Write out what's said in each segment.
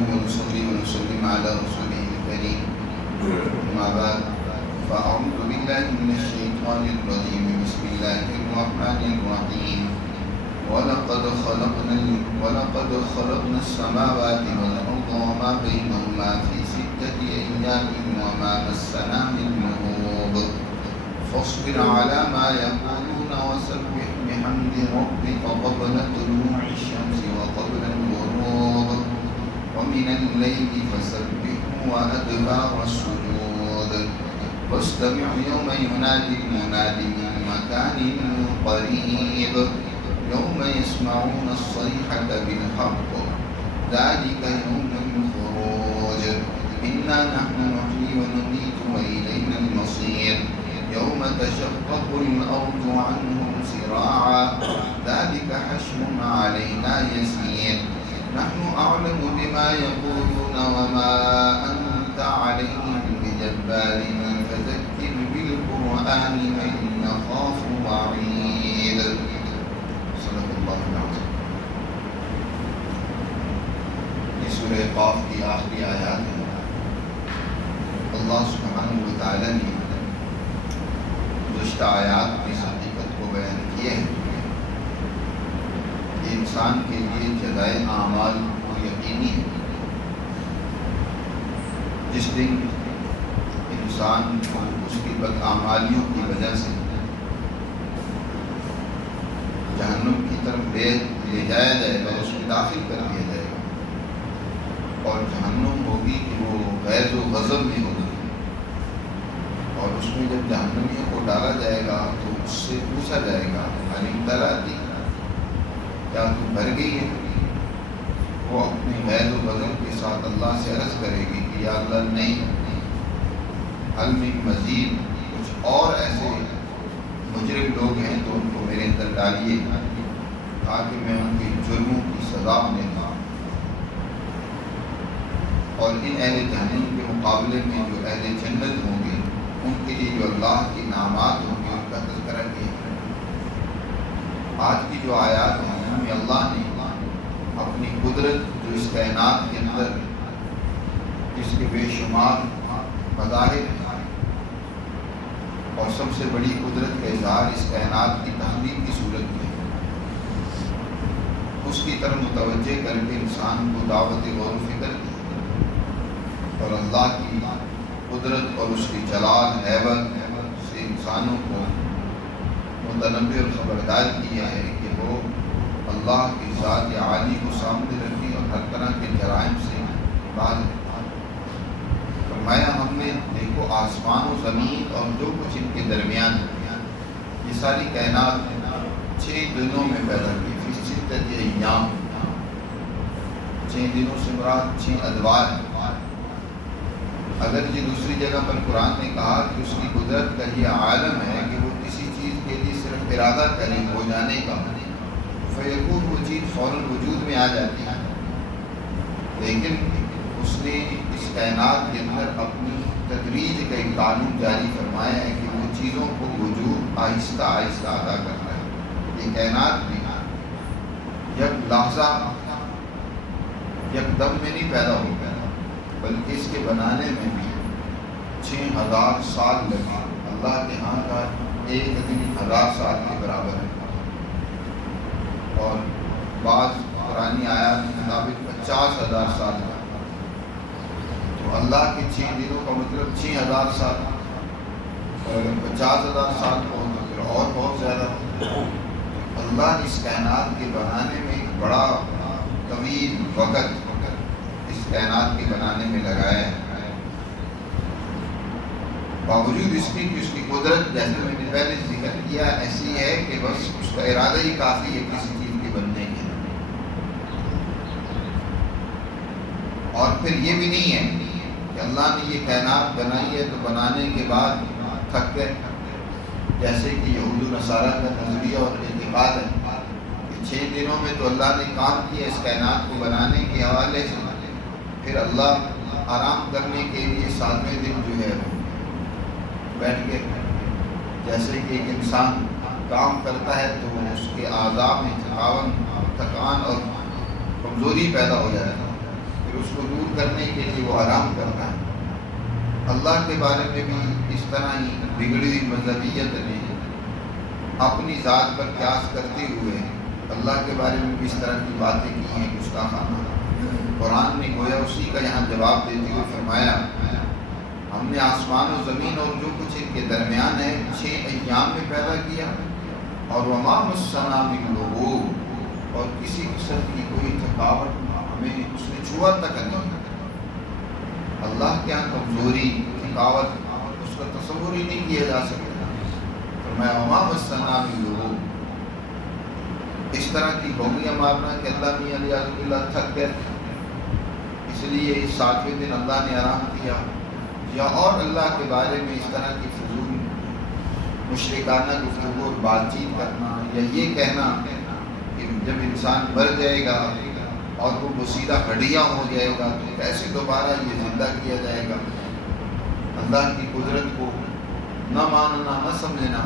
ونصلي ونسلم على رسوله الكريم. أما بعد فأعوذ بالله من الشيطان الرجيم. بسم الله الرحمن الرحيم. ولقد خلقنا السماوات والأرض وما بينهما في 6 أيام وما مسنا من لغوب. فاصبر على ما يقولون وسبح بحمد ربك قبل طلوع الشمس وقبل الغروب ومن الليل فسبحه وأدبار السجود واستمع يوم ينادي المناد من مكان قريب يوم يسمعون الصيحة بالحق ذلك يوم الخروج. إنا نحن نحيي ونميت وإلينا المصير. يوم تشقق الأرض عنهم سراعا ذلك حشر علينا يسير. نحن أعلم بما يقولون وما أنت عليهم بجبار فذكر بالقرآن من يخاف وعيد. صدق اللہ العظیم. یہ سورہ قاف کی آخری آیات ہے. اللہ سبحانہ و تعالی نے گزشتہ آیات کی حقیقت کو بیان کیے ہیں کہ انسان کے لیے جزائے اعمال یقینی ہے. جس دن انسان کو اس کی بدعمالیوں کی وجہ سے جہنم کی طرف لے جایا جائے گا، اس میں داخل کر دیا جائے گا، اور جہنم ہوگی کہ وہ غیظ و غضب میں ہوگی. اور اس میں جب جہنمیوں کو ڈالا جائے گا تو اس سے پوچھا جائے گا علیم تراتی کیا تو بھر گئی ہے؟ وہ اپنے غیظ و غضب کے ساتھ اللہ سے عرض کرے گی کہ یا اللہ نہیں، حل من مزید، کچھ اور ایسے مجرم لوگ ہیں تو ان کو میرے اندر ڈالیے تاکہ میں ان کے جرموں کی سزا انہیں دوں. اور ان اہل جہنم کے مقابلے میں جو اہل جنت ہوں گے ان کے لیے جو اللہ کے انعامات ہوں گے ان کا تذکرہ کیا ہے. آج کی جو آیات ہیں ان میں اللہ نے اپنی قدرت جو اس کائنات کے اندر جس کے بے شمار مظاہر ہیں اور سب سے بڑی قدرت کا اظہار اس کائنات کی تخلیق کی صورت میں اس کی طرف متوجہ کر کے انسان کو دعوت غور و فکر کی اور اللہ کی قدرت اور اس کی جلال ہیبت سے انسانوں کو متنبہ اور خبردار کیا ہے کہ وہ اللہ کی ذات عالی کو سامنے رکھیں اور ہر طرح کے جرائم سے باز. فرمایا ہم نے دیکھو آسمان و زمین اور جو کچھ ان کے درمیان یہ ساری کائنات 6 دنوں میں پیدا کی. فی 6 ایام، 6 دنوں سے مراد 6 ادوار. اگر یہ دوسری جگہ پر قرآن نے کہا کہ اس کی قدرت کا یہ عالم ہے کہ وہ کسی چیز کے لیے صرف ارادہ کریں ہو جانے کا فیکون، وہ چیز فوراً وجود میں آ جاتی ہے. لیکن اس نے اس کائنات کے اندر اپنی تدریج کا ایک قانون جاری فرمایا ہے کہ وہ چیزوں کو وجود آہستہ آہستہ ادا کرتا ہے. یہ کائنات بھی یک لحظہ یک دم میں نہیں پیدا ہو گیا بلکہ اس کے بنانے میں بھی 6000 سال لگے. اللہ کے ہاں کا ایک دن 1000 سال کے برابر ہے. اور بعض قرآنی آیات کے مطابق 50,000 سال کا. تو اللہ کے 6 دنوں کا مطلب 6000 سال، اور اگر 50,000 سال کو تو پھر اور بہت زیادہ. اللہ نے اس کائنات کے بنانے میں ایک بڑا طویل وقت اس کائنات کے بنانے میں لگایا ہے. باوجود اس کی کہ اس کی قدرت جیسے میں نے پہلے ذکر کیا ایسی ہے کہ بس اس کا ارادہ ہی کافی ہے کسی چیز کے بننے کے. اور پھر یہ بھی نہیں ہے کہ اللہ نے یہ کائنات بنائی ہے تو بنانے کے بعد تھک گئے، جیسے کہ یہود و نصارہ کا نظریہ اور اعتقاد ہے کہ 6 دنوں میں تو اللہ نے کام کیا اس کائنات کو بنانے کے حوالے سے، پھر اللہ آرام کرنے کے لیے 7ویں دن جو ہے وہ بیٹھ کے. جیسے کہ ایک انسان کام کرتا ہے تو اس کے اعضاء میں تھکان اور کمزوری پیدا ہو جاتی ہے، پھر اس کو دور کرنے کے لیے وہ حرام کرتا ہے۔ اللہ کے بارے میں بھی اس طرح ہی بگڑی ہوئی مذہبیت نے اپنی ذات پر قیاس کرتے ہوئے اللہ کے بارے میں بھی اس طرح کی باتیں کی ہیں گستاخانہ۔ قرآن نے گویا اسی کا یہاں جواب دیتے ہوئے فرمایا ہم نے آسمان و زمین اور جو کچھ ان کے درمیان ہے 6 ایام میں پیدا کیا، اور وما مسنا من لغوب، اور کسی قسم کی کوئی تھکاوٹ ہمیں اس نے چھوا تک نہیں۔ اللہ کے یہاں کمزوری، تھکاوٹ اس کا تصور ہی نہیں کیا جا سکتا۔ فرمایا وما مسنا من لغوب، اس طرح کی گومیاں مارنا کہ اللہ میاں علیہ اللہ تھک گئے اس لیے اس 7ویں دن اللہ نے آرام کیا، یا اور اللہ کے بارے میں اس طرح کی فضول مشرکانہ گفتگو اور بات چیت کرنا، یا یہ کہنا کہ جب انسان مر جائے گا اور وہ بسیدہ ہڈیاں ہو جائے گا تو کیسے دوبارہ یہ زندہ کیا جائے گا۔ اللہ کی قدرت کو نہ ماننا، نہ سمجھنا۔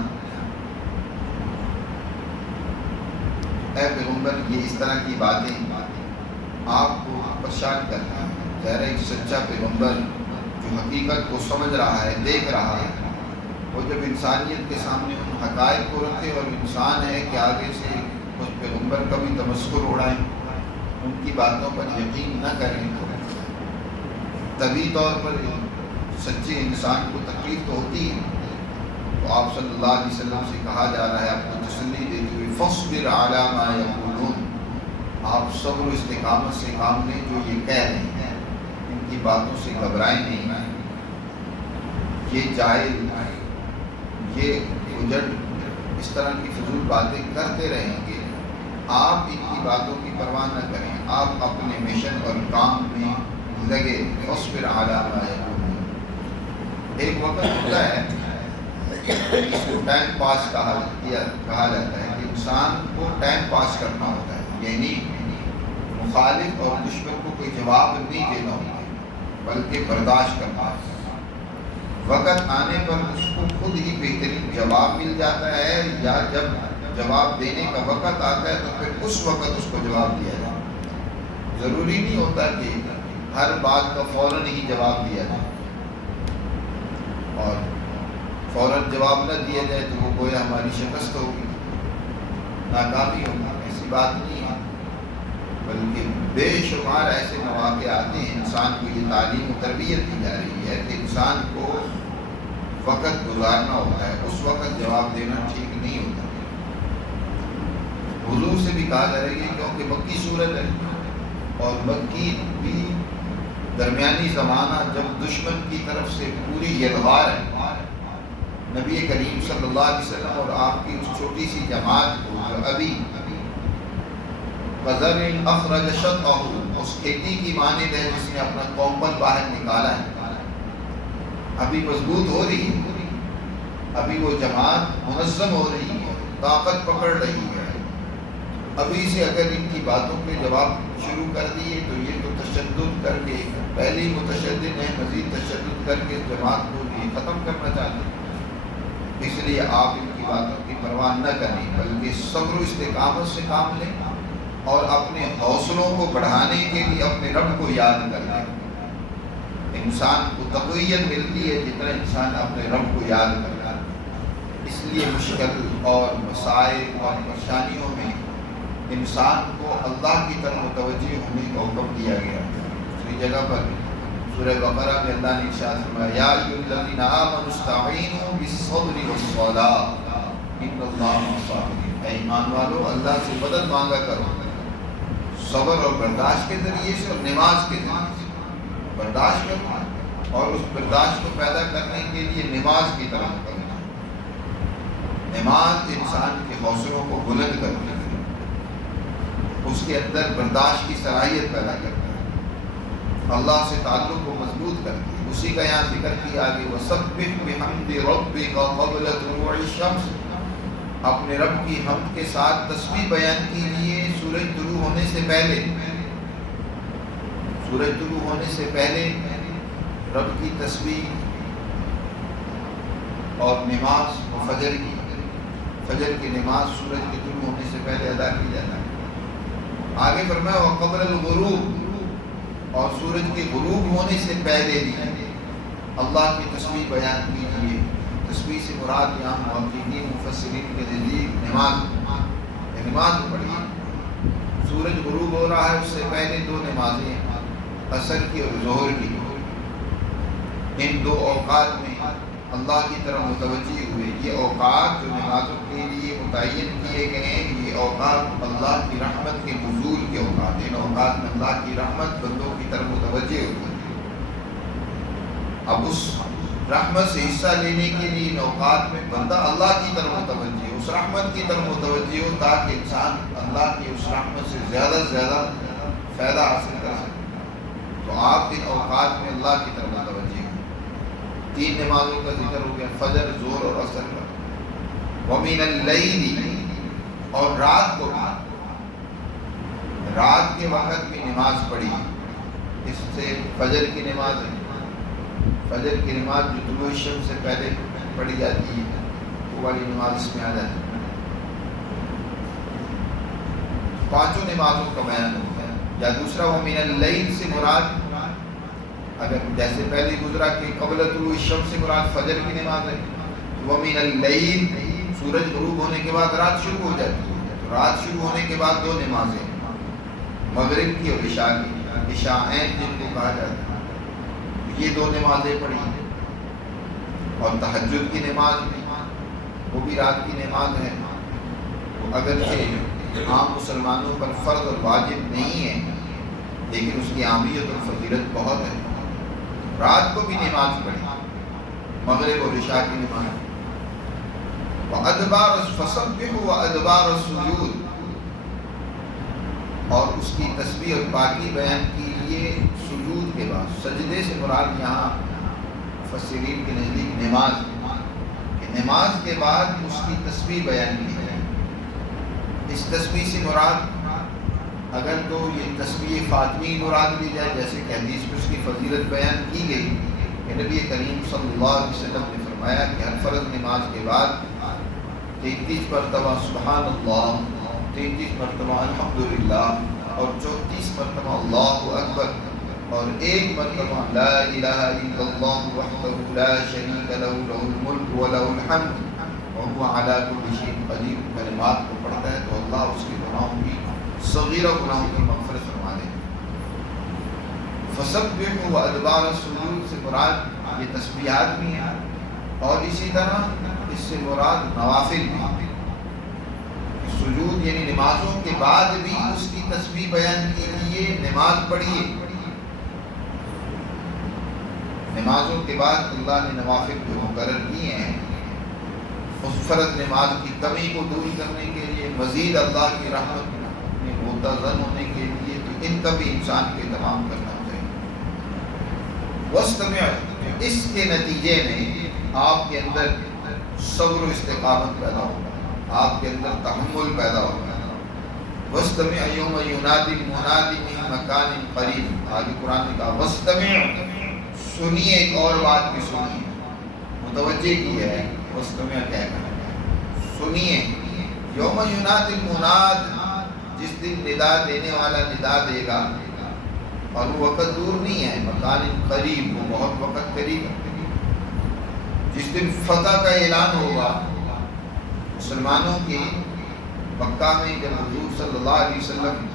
اے پیغمبر، یہ اس طرح کی باتیں آپ کو پریشان کرتی ہیں۔ ظاہر ایک سچا پیغمبر جو حقیقت کو سمجھ رہا ہے، دیکھ رہا ہے، وہ جب انسانیت کے سامنے ان حقائق کو رکھے اور انسان ہے کہ آگے سے اس پیغمبر کا بھی تمسخر اڑائیں، ان کی باتوں پر یقین نہ کریں، طبی طور پر سچے انسان کو تکلیف تو ہوتی ہے۔ تو آپ صلی اللہ علیہ وسلم سے کہا جا رہا ہے آپ کو تسلی دیتے ہوئے فاصبر علی ما یقولون، آپ صبر و استقامت سے کام لیں جو یہ کہہ رہے ہیں، ان کی باتوں سے گھبرائیں نہیں۔ یہ جاہل، یہ اجڑ اس طرح کی فضول باتیں کرتے رہیں گے، آپ ان کی باتوں کی پرواہ نہ کریں، آپ اپنے مشن اور کام میں لگے۔ فاصبر علی ما یقولون۔ ایک وقت ہوتا ہے اس کو ٹائم پاس کہا جاتا ہے کہ انسان کو ٹائم پاس کرنا ہوتا ہے، یعنی مخالف اور دشمن کو کوئی جواب نہیں دینا ہوتا بلکہ برداشت کرنا ہے۔ وقت آنے پر اس کو خود ہی بہترین جواب مل جاتا ہے، یا جب جواب دینے کا وقت آتا ہے تو پھر اس وقت اس کو جواب دیا جائے۔ ضروری نہیں ہوتا کہ ہر بات کا فوراً ہی جواب دیا جائے، اور فوراً جواب نہ دیا جائے تو وہ گویا ہماری شکست ہوگی، ناکامی ہوگی۔ ایسی بات نہیں ہے، بلکہ بے شمار ایسے مواقع آتے ہیں انسان کو یہ تعلیم و تربیت دی جا رہی ہے کہ انسان کو وقت گزارنا ہوتا ہے، اس وقت جواب دینا ٹھیک نہیں ہوتا۔ حضور سے بھی کہا جا رہا ہے کیونکہ مکی صورت ہے، اور مکی بھی درمیانی زمانہ جب دشمن کی طرف سے پوری یلغار ہے، نبی کریم صلی اللہ علیہ وسلم اور آپ کی اس چھوٹی سی جماعت کو جو ابھی قدر اخرج شطأہ، اس کھیتی کی مانند ہے جس نے اپنا کومپل باہر نکالا ہے، ابھی مضبوط ہو رہی ہے، ابھی وہ جماعت منظم ہو رہی ہے، طاقت پکڑ رہی ہے۔ ابھی سے اگر ان کی باتوں کے جواب شروع کر دیے تو یہ تو تشدد کر کے، پہلی متشدد ہے، مزید تشدد کر کے جماعت کو یہ ختم کرنا چاہتے ہیں۔ اس لیے آپ ان کی باتوں کی پرواہ نہ کریں بلکہ صبر و استقامت سے کام لیں، اور اپنے حوصلوں کو بڑھانے کے لیے اپنے رب کو یاد کر لیں۔ انسان کو تقویت ملتی ہے جتنا انسان اپنے رب کو یاد کرتا ہے۔ اس لیے مشکل اور مسائل اور پریشانیوں میں انسان کو اللہ کی طرف متوجہ ہونے کا حکم دیا گیا۔ دوسری جگہ پر سورہ بقرہ میں اللہ نے ارشاد فرمایا یا ایھا الذین آمنوا استعینوا بالصبر والصلاۃ ان اللہ مع الصابرین، اے ایمان والو اللہ سے مدد مانگا کرو صبر اور برداشت کے ذریعے سے، اور نماز کے ذریعے سے۔ برداشت کرنا اور اس برداشت کو پیدا کرنے کے لیے نماز کی طرف کرنا۔ نماز انسان کے حوصلوں کو بلند کرتی ہے، اس کے اندر برداشت کی صلاحیت پیدا کرتی ہے، اللہ سے تعلق کو مضبوط کرتی ہے۔ اسی کا یہاں ذکر کیا آگے وَسَبِّحْ بِحَمْدِ رَبِّكَ قَبْلَ طُلُوعِ الشَّمْسِ، اپنے رب کی حمد کے ساتھ تسبیح بیان کیجیے سورج طلوع ہونے سے پہلے۔ سورج طلوع ہونے سے پہلے رب کی تسبیح اور نماز فجر کی نماز سورج کے طلوع ہونے سے پہلے ادا کی جاتی ہے۔ آگے فرمایا وقبل الغروب، اور سورج کے غروب ہونے سے پہلے بھی اللہ کی تسبیح بیان کیجیے۔ تسبیح سے مراد یہاں محققین مفسرین کے نزدیک نماز پڑھی۔ سورج غروب ہو رہا ہے، اس سے پہلے 2 نمازیں، عصر کی اور ظہر کی، ان 2 اوقات میں اللہ کی طرف متوجہ ہوئے۔ یہ اوقات جو نمازوں کے لیے متعین کیے گئے ہیں، یہ اوقات اللہ کی رحمت کے نزول کے اوقات ہیں۔ ان اوقات میں اللہ کی رحمت بندوں کی طرف متوجہ ہوتی ہے۔ اب اس رحمت سے حصہ لینے کے لیے ان اوقات میں بندہ اللہ کی طرف متوجہ ہو، اس رحمت کی طرف متوجہ ہو، تاکہ انسان اللہ کی اس رحمت سے زیادہ سے زیادہ فائدہ حاصل کر سکے۔ تو آپ ان اوقات میں اللہ کی طرف متوجہ ہو۔ 3 نمازوں کا ذکر ہو گیا، فجر، ظہر اور عصر کا۔ وَمِنَ اللَّيْلِ، اور رات کو، رات کے وقت بھی نماز پڑھی۔ اس سے فجر کی نماز ہے، فجر کی نماز جو طلوع شمس سے پہلے پڑھی جاتی ہے، وہ والی نماز اس میں آ جاتی ہے۔ 5 نمازوں کا بیان ہوتا ہے۔ یا دوسرا وَمِنَ اللَّيْلِ سے مراد، اگر جیسے پہلے گزرا کہ قبل طلوع الشمس سے مراد فجر کی نماز ہے، وَمِنَ اللَّيْلِ سورج غروب ہونے کے بعد رات شروع ہو جاتی ہے، تو رات شروع ہونے کے بعد 2 نمازیں، مغرب کی اور عشاء کی، عشاءین جن کو کہا جاتا ہے، یہ 2 نمازیں پڑھی۔ اور تہجد کی نماز بھی، وہ بھی رات کی نماز ہے، وہ اگرچہ عام مسلمانوں پر فرض اور واجب نہیں ہے، لیکن اس کی اہمیت اور فضیلت بہت ہے۔ رات کو بھی نماز پڑھی، مغرب اور عشاء کی نماز۔ وَأَدْبَارَ فَسَبِّحُوا وَأَدْبَارَ السُّجُودِ، اور اس کی تسبیح اور پاکی بیان کیجیے سجود کے بعد۔ سجدے سے مراد یہاں مفسرین کے نزدیک نماز، کہ نماز کے بعد اس کی تسبیح بیان کی جائے۔ اس تسبیح سے مراد اگر تو یہ تسبیح فاطمی مراد لی جائے، جیسے کہ حدیث میں اس کی فضیلت بیان کی گئی کہ نبی کریم صلی اللہ علیہ وسلم نے فرمایا کہ ہر فرض نماز کے بعد 33 مرتبہ سبحان اللہ، 33 مرتبہ الحمدللہ، اور 34 مرتبہ اللہ اکبر، اور 1 مرتبہ لا الہ الا اللہ وحدہ لا شریک لہ لہ الملک ولہ الحمد وہو علی کل شیء قدیر کلمات کو پڑھتا ہے تو اللہ اس کے گناہوں کی، صغیرہ گناہوں کی مغفرت فرما دے۔ فسبحوا وادبار السجود سے مراد یہ تسبیحات بھی ہیں، اور اسی طرح اس سے مراد نوافل بھی۔ سجود یعنی نمازوں کے بعد بھی اس کی تسبیح بیان کیجیے، نماز پڑھیے۔ نمازوں کے بعد اللہ نے نوافل جو مقرر کیے ہیں، اس فرض نماز کی کمی کو دور کرنے کے لیے، مزید اللہ کی رحمت میں متضن ہونے کے لیے، تو ان کا بھی انسان کے اہتمام کرنا چاہیے۔ وَاسْتَمِعْ، اس کے نتیجے میں آپ کے اندر صبر و استقامت پیدا ہوگا، آپ کے اندر تحمل پیدا ہوگا۔ وَاسْتَمِعْ يَوْمَ يُنَادِ الْمُنَادِ مِن مَكَانٍ قَرِيبٍ، آگے قرآن نے کہا وَاسْتَمِعْ، سنیے، ایک اور بات بھی سنیے، متوجہ کی ہے وَاسْتَمِعْ کہہ کر، سنیے۔ یوم ینادی المناد، جس دن ندا دینے والا ندا دے گا، اور وہ وقت دور نہیں ہے، مکان قریب، وہ بہت وقت قریب ہے، جس دن فتح کا اعلان ہوگا۔ مسلمانوں کی مکہ میں جب حضور صلی اللہ علیہ وسلم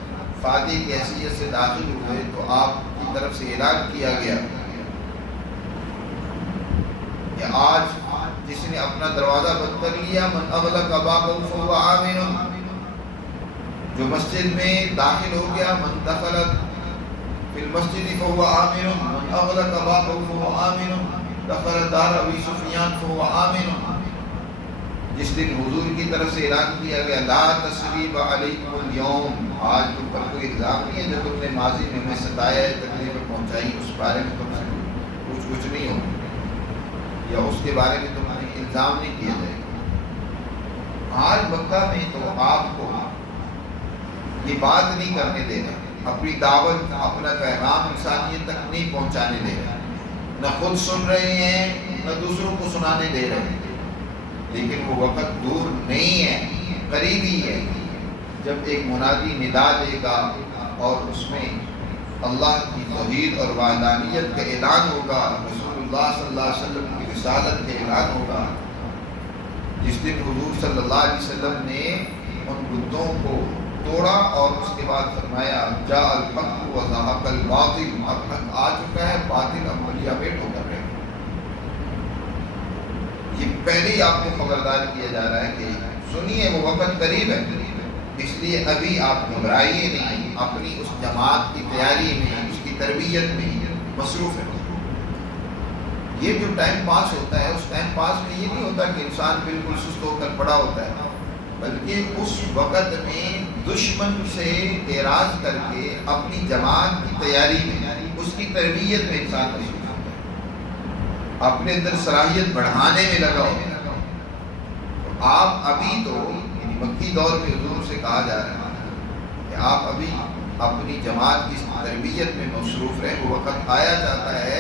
فاتح کی حیثیت سے داخل ہوئے تو آپ کی طرف سے اعلان کیا گیا کہ آج جس نے اپنا دروازہ بند کر لیا، من اغلق بابہ فہو آمن، جو مسجد میں داخل ہو گیا، من دخل فی المسجد فہو آمن، من اغلق بابہ فہو آمن، دخل دار ابی سفیان فہو آمن۔ جس دن حضور کی طرف سے اعلان کیا گیا لا تثریب علیکم اليوم، آج تم پر کوئی الزام نہیں ہے جو تم نے ماضی میں ہمیں ستایا ہے، تکلیفیں پہنچائی، اس بارے میں تم سے کچھ نہیں ہوگا، یا اس کے بارے میں تمہیں الزام نہیں کیا جائے گا۔ آج مکہ میں تو آپ کو یہ بات نہیں کرنے دے رہے، اپنی دعوت، اپنا پیغام انسانیت تک نہیں پہنچانے دے رہے، نہ خود سن رہے ہیں نہ دوسروں کو سنانے دے رہے ہیں۔ لیکن وہ وقت دور نہیں ہے، قریب ہی ہے، جب ایک منادی ندا دے گا اور اس میں اللہ کی توحید اور وحدانیت کا اعلان ہوگا، رسول اللہ صلی اللہ علیہ وسلم کی رسالت کا اعلان ہوگا، جس دن حضور صلی اللہ علیہ وسلم نے ان بتوں کو توڑا اور اس کے بعد فرمایا جاء الحق وزهق الباطل، اب حق آ چکا ہے، باطل اب ملیا پیٹ ہو کر رہے ہیں۔ یہ پہلے ہی آپ کو خبردار کیا جا رہا ہے کہ سنیے وہ وقت قریب ہے، اس لیے ابھی آپ گھبرائیے نہیں، اپنی اس جماعت کی تیاری میں، اس کی تربیت میں مصروف ہے۔ یہ جو ٹائم پاس ہوتا ہے، اس ٹائم پاس میں یہ نہیں ہوتا کہ انسان بالکل سست ہو کر پڑا ہوتا ہے، بلکہ اس وقت میں دشمن سے اعراض کر کے اپنی جماعت کی تیاری میں، اس کی تربیت میں انسان مصروف ہوتا ہے، اپنے اندر صلاحیت بڑھانے میں لگا ہوتا ہے۔ آپ ابھی تو مکی دور میں حضور سے کہا جا رہا ہے کہ آپ ابھی اپنی جماعت کی تربیت میں مصروف رہیں، وہ وقت آیا جاتا ہے